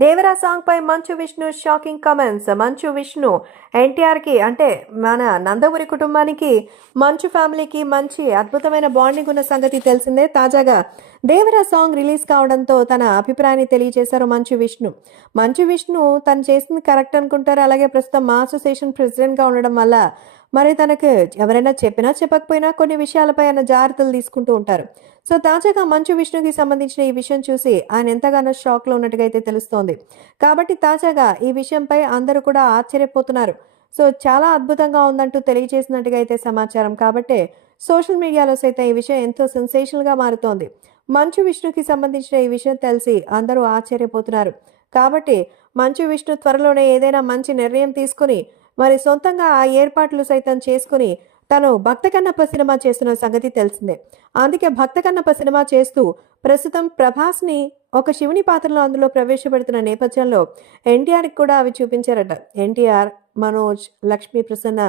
Devara song పై Manchu Vishnu shocking comments. Manchu Vishnu ఎన్టీఆర్కి అంటే మన నందమూరి కుటుంబానికి మంచు ఫ్యామిలీకి మంచి అద్భుతమైన బాండింగ్ ఉన్న సంగతి తెలిసిందే. తాజాగా దేవరా సాంగ్ రిలీజ్ కావడంతో తన అభిప్రాయాన్ని తెలియజేశారు మంచు విష్ణు. మంచు విష్ణు తను చేసింది కరెక్ట్ అనుకుంటారు. అలాగే ప్రస్తుతం మా అసోసియేషన్ ప్రెసిడెంట్గా ఉండడం వల్ల మరి తనకు ఎవరైనా చెప్పినా చెప్పకపోయినా కొన్ని విషయాలపై ఆయన జాగ్రత్తలు తీసుకుంటూ ఉంటారు. సో తాజాగా మంచు విష్ణుకి సంబంధించిన ఈ విషయం చూసి ఆయన ఎంతగానో షాక్లో ఉన్నట్టుగా అయితే తెలుస్తోంది. కాబట్టి తాజాగా ఈ విషయంపై అందరూ కూడా ఆశ్చర్యపోతున్నారు. సో చాలా అద్భుతంగా ఉందంటూ తెలియజేసినట్టుగా అయితే సమాచారం. కాబట్టి సోషల్ మీడియాలో సైతం ఈ విషయం ఎంతో సెన్సేషనల్గా మారుతోంది. మంచు విష్ణుకి సంబంధించిన ఈ విషయం తెలిసి అందరూ ఆశ్చర్యపోతున్నారు. కాబట్టి మంచు విష్ణు త్వరలోనే ఏదైనా మంచి నిర్ణయం తీసుకుని మరి సొంతంగా ఆ ఏర్పాట్లు సైతం చేసుకుని తను భక్త కన్నప్ప సినిమా చేస్తున్న సంగతి తెలిసిందే. అందుకే భక్త కన్నప్ప సినిమా చేస్తూ ప్రస్తుతం ప్రభాస్ని ఒక శివుని పాత్రలో అందులో ప్రవేశపెడుతున్న నేపథ్యంలో ఎన్టీఆర్కి కూడా అవి చూపించారట. ఎన్టీఆర్ మనోజ్ లక్ష్మీ ప్రసన్న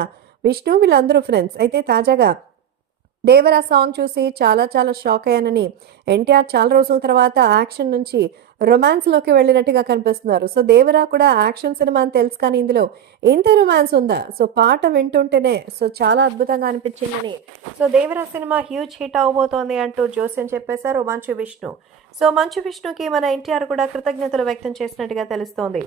విష్ణు వీళ్ళందరూ ఫ్రెండ్స్. అయితే తాజాగా దేవరా సాంగ్ చూసి చాలా చాలా షాక్ అయ్యానని ఎన్టీఆర్ చాలా రోజుల తర్వాత యాక్షన్ నుంచి రొమాన్స్లోకి వెళ్ళినట్టుగా కనిపిస్తున్నారు. సో దేవరా కూడా యాక్షన్ సినిమా అని తెలుసు కానీ ఇందులో ఇంత రొమాన్స్ ఉందా? సో పాట వింటుంటేనే సో చాలా అద్భుతంగా అనిపించిందని. So Devara cinema huge hit అవబోతోంది అంటూ జోస్యం చెప్పేశారు మంచు విష్ణు. సో మంచు విష్ణుకి మన ఎన్టీఆర్ కూడా కృతజ్ఞతలు వ్యక్తం చేసినట్టుగా తెలుస్తోంది.